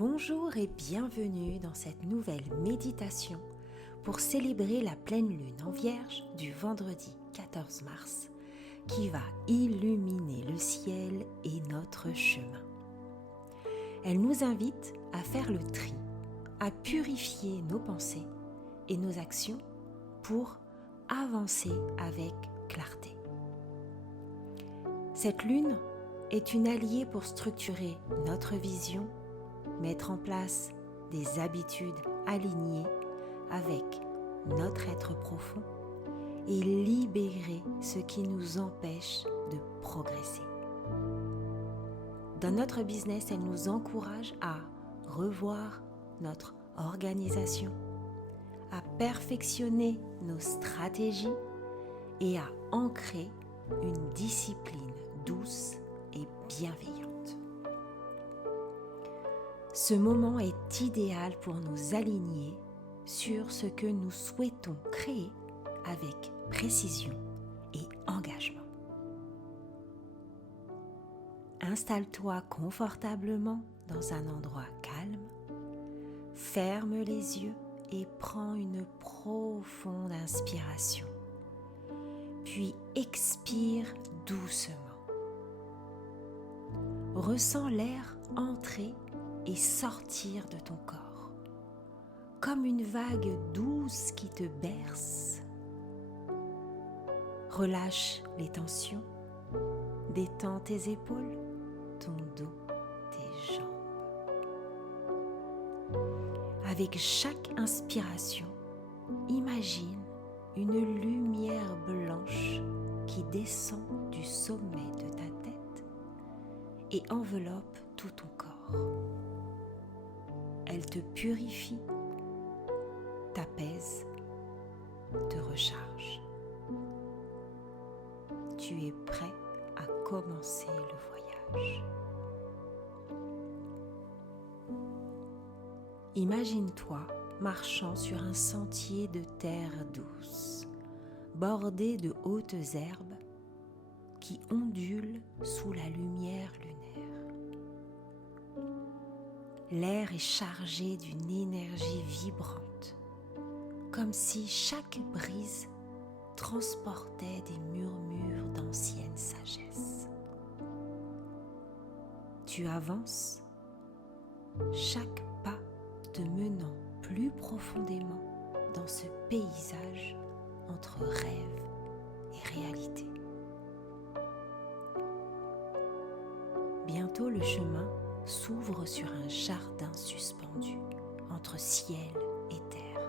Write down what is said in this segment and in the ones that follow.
Bonjour et bienvenue dans cette nouvelle méditation pour célébrer la pleine lune en Vierge du vendredi 14 mars qui va illuminer le ciel et notre chemin. Elle nous invite à faire le tri, à purifier nos pensées et nos actions pour avancer avec clarté. Cette lune est une alliée pour structurer notre vision, mettre en place des habitudes alignées avec notre être profond et libérer ce qui nous empêche de progresser. Dans notre business, elle nous encourage à revoir notre organisation, à perfectionner nos stratégies et à ancrer une discipline douce et bienveillante. Ce moment est idéal pour nous aligner sur ce que nous souhaitons créer avec précision et engagement. Installe-toi confortablement dans un endroit calme, ferme les yeux et prends une profonde inspiration, puis expire doucement. Ressens l'air entrer et sortir de ton corps, comme une vague douce qui te berce. Relâche les tensions, détends tes épaules, ton dos, tes jambes. Avec chaque inspiration, imagine une lumière blanche qui descend du sommet de ta tête et enveloppe tout ton corps. Elle te purifie, t'apaise, te recharge. Tu es prêt à commencer le voyage. Imagine-toi marchant sur un sentier de terre douce, bordé de hautes herbes qui ondulent sous la lumière lunaire. L'air est chargé d'une énergie vibrante, comme si chaque brise transportait des murmures d'ancienne sagesse. Tu avances, chaque pas te menant plus profondément dans ce paysage entre rêve et réalité. Bientôt le chemin s'ouvre sur un jardin suspendu entre ciel et terre,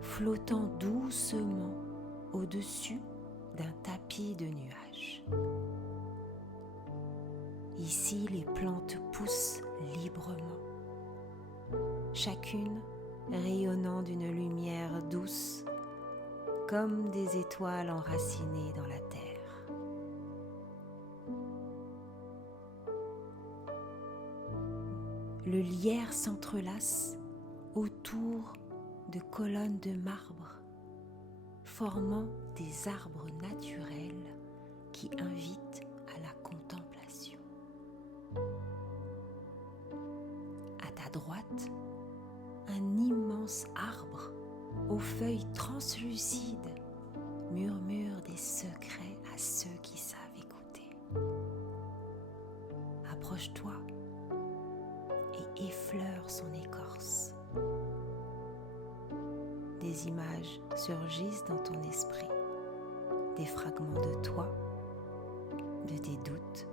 flottant doucement au-dessus d'un tapis de nuages. Ici, les plantes poussent librement, chacune rayonnant d'une lumière douce, comme des étoiles enracinées dans la terre. Le lierre s'entrelace autour de colonnes de marbre, formant des arbres naturels qui invitent à la contemplation. À ta droite, un immense arbre aux feuilles translucides murmure des secrets à ceux qui savent écouter. Approche-toi et effleure son écorce. Des images surgissent dans ton esprit, des fragments de toi, de tes doutes,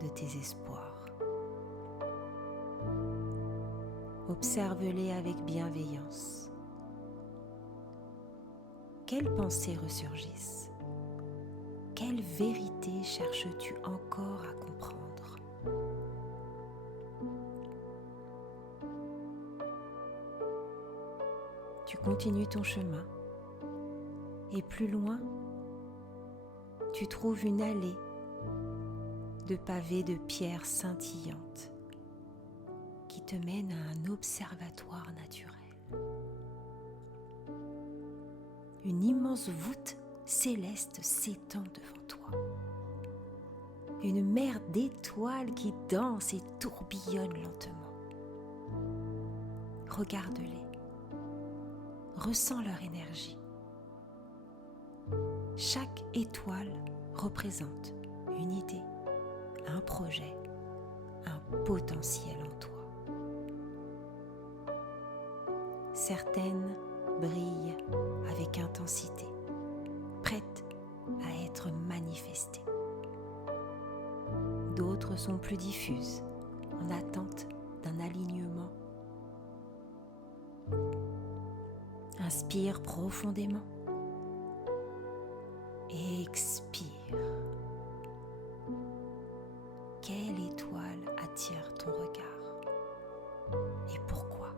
de tes espoirs. Observe-les avec bienveillance. Quelles pensées ressurgissent? Quelle vérité cherches-tu encore à comprendre? Tu continues ton chemin et plus loin, tu trouves une allée de pavés de pierres scintillantes qui te mène à un observatoire naturel. Une immense voûte céleste s'étend devant toi. une mer d'étoiles qui dansent et tourbillonnent lentement. Regarde-les, ressens leur énergie. Chaque étoile représente une idée, un projet, un potentiel en toi. Certaines brillent avec intensité, prêtes à être manifestées. D'autres sont plus diffuses, en attente d'un alignement. Inspire profondément et expire. Quelle étoile attire ton regard et pourquoi?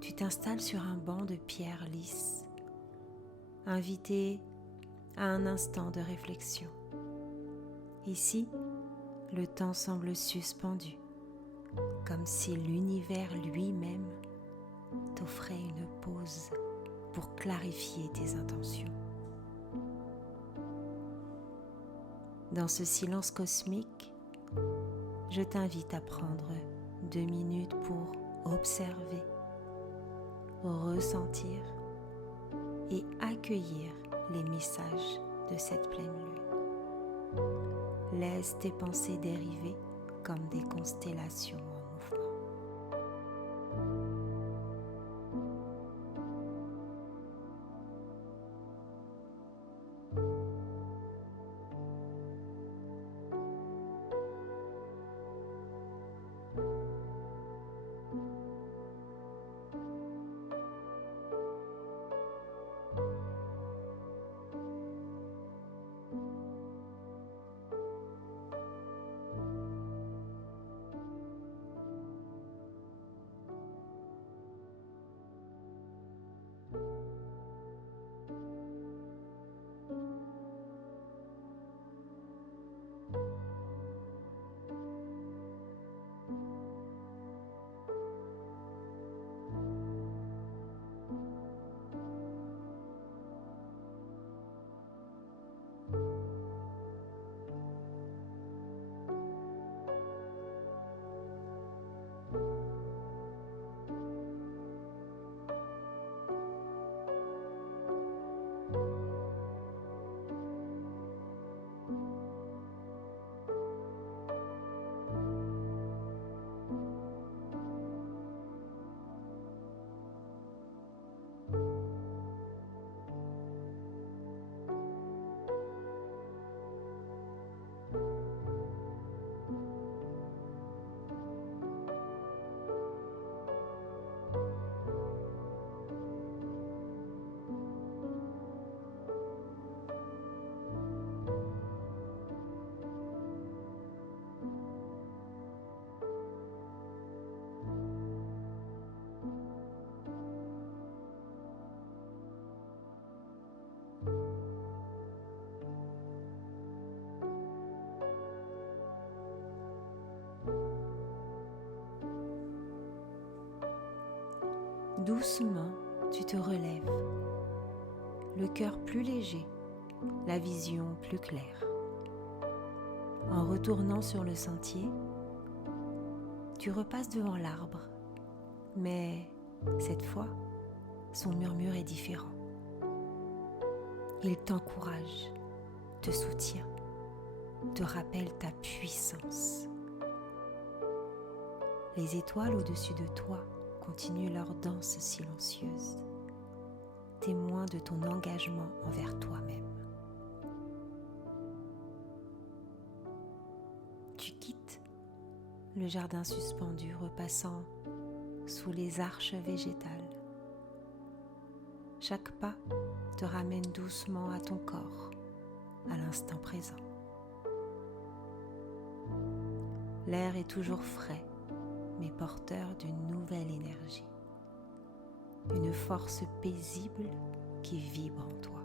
Tu t'installes sur un banc de pierre lisse, invité à un instant de réflexion. Ici, le temps semble suspendu, comme si l'univers lui-même t'offrait une pause pour clarifier tes intentions. Dans ce silence cosmique, je t'invite à prendre 2 minutes pour observer, ressentir et accueillir les messages de cette pleine lune. Laisse tes pensées dériver comme des constellations en mouvement. Doucement, tu te relèves, le cœur plus léger, la vision plus claire. En retournant sur le sentier, tu repasses devant l'arbre, mais cette fois, son murmure est différent. Il t'encourage, te soutient, te rappelle ta puissance. Les étoiles au-dessus de toi continuent leur danse silencieuse, témoin de ton engagement envers toi-même. Tu quittes le jardin suspendu, repassant sous les arches végétales. Chaque pas te ramène doucement à ton corps, à l'instant présent. L'air est toujours frais, mais porteur d'une nouvelle énergie, une force paisible qui vibre en toi.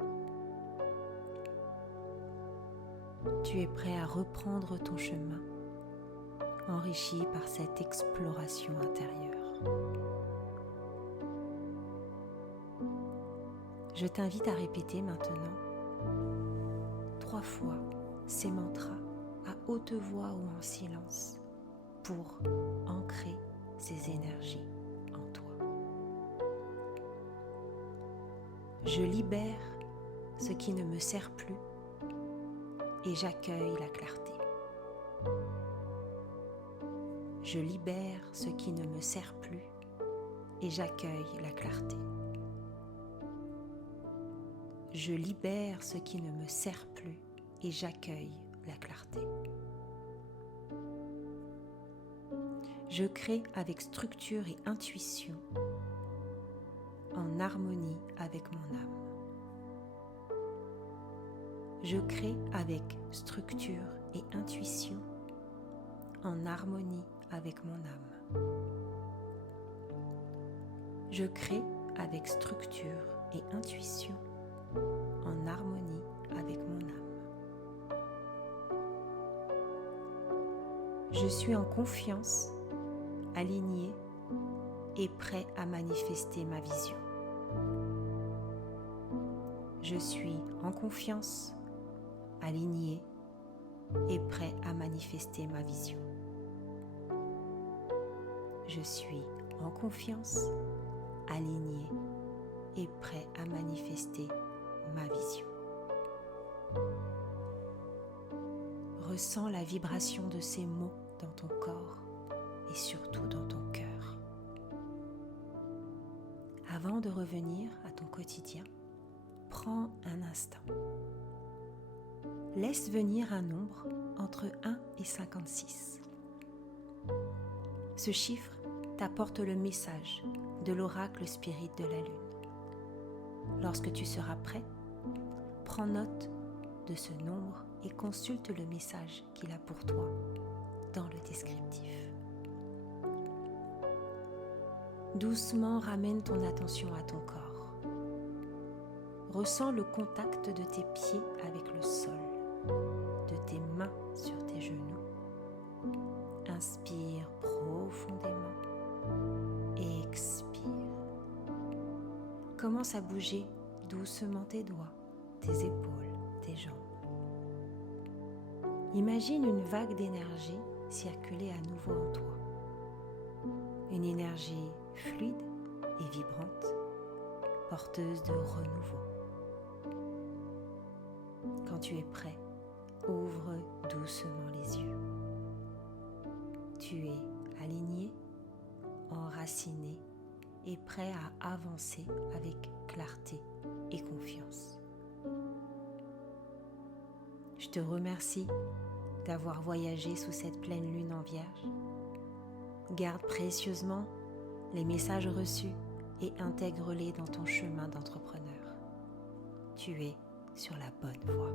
Tu es prêt à reprendre ton chemin, enrichi par cette exploration intérieure. Je t'invite à répéter maintenant 3 fois ces mantras à haute voix ou en silence pour ancrer ces énergies en toi. Je libère ce qui ne me sert plus et j'accueille la clarté. Je libère ce qui ne me sert plus et j'accueille la clarté. Je libère ce qui ne me sert plus et j'accueille la clarté. Je crée avec structure et intuition, en harmonie avec mon âme. Je crée avec structure et intuition, en harmonie avec mon âme. Je crée avec structure et intuition, en harmonie avec mon âme. Je suis en confiance, aligné et prêt à manifester ma vision. Je suis en confiance, aligné et prêt à manifester ma vision. Je suis en confiance, aligné et prêt à manifester ma vision. Ressens la vibration de ces mots dans ton corps et surtout dans ton cœur. Avant de revenir à ton quotidien, prends un instant. Laisse venir un nombre entre 1 et 56. Ce chiffre t'apporte le message de l'oracle spirit de la lune. Lorsque tu seras prêt, prends note de ce nombre et consulte le message qu'il a pour toi dans le descriptif. Doucement ramène ton attention à ton corps. Ressens le contact de tes pieds avec le sol, de tes mains sur tes genoux. Inspire profondément et expire. Commence à bouger doucement tes doigts, tes épaules, tes jambes. Imagine une vague d'énergie circuler à nouveau en toi. Une énergie fluide et vibrante, porteuse de renouveau. Quand tu es prêt, ouvre doucement les yeux. Tu es aligné, enraciné et prêt à avancer avec clarté et confiance. Je te remercie d'avoir voyagé sous cette pleine lune en Vierge. Garde précieusement les messages reçus et intègre-les dans ton chemin d'entrepreneur. Tu es sur la bonne voie.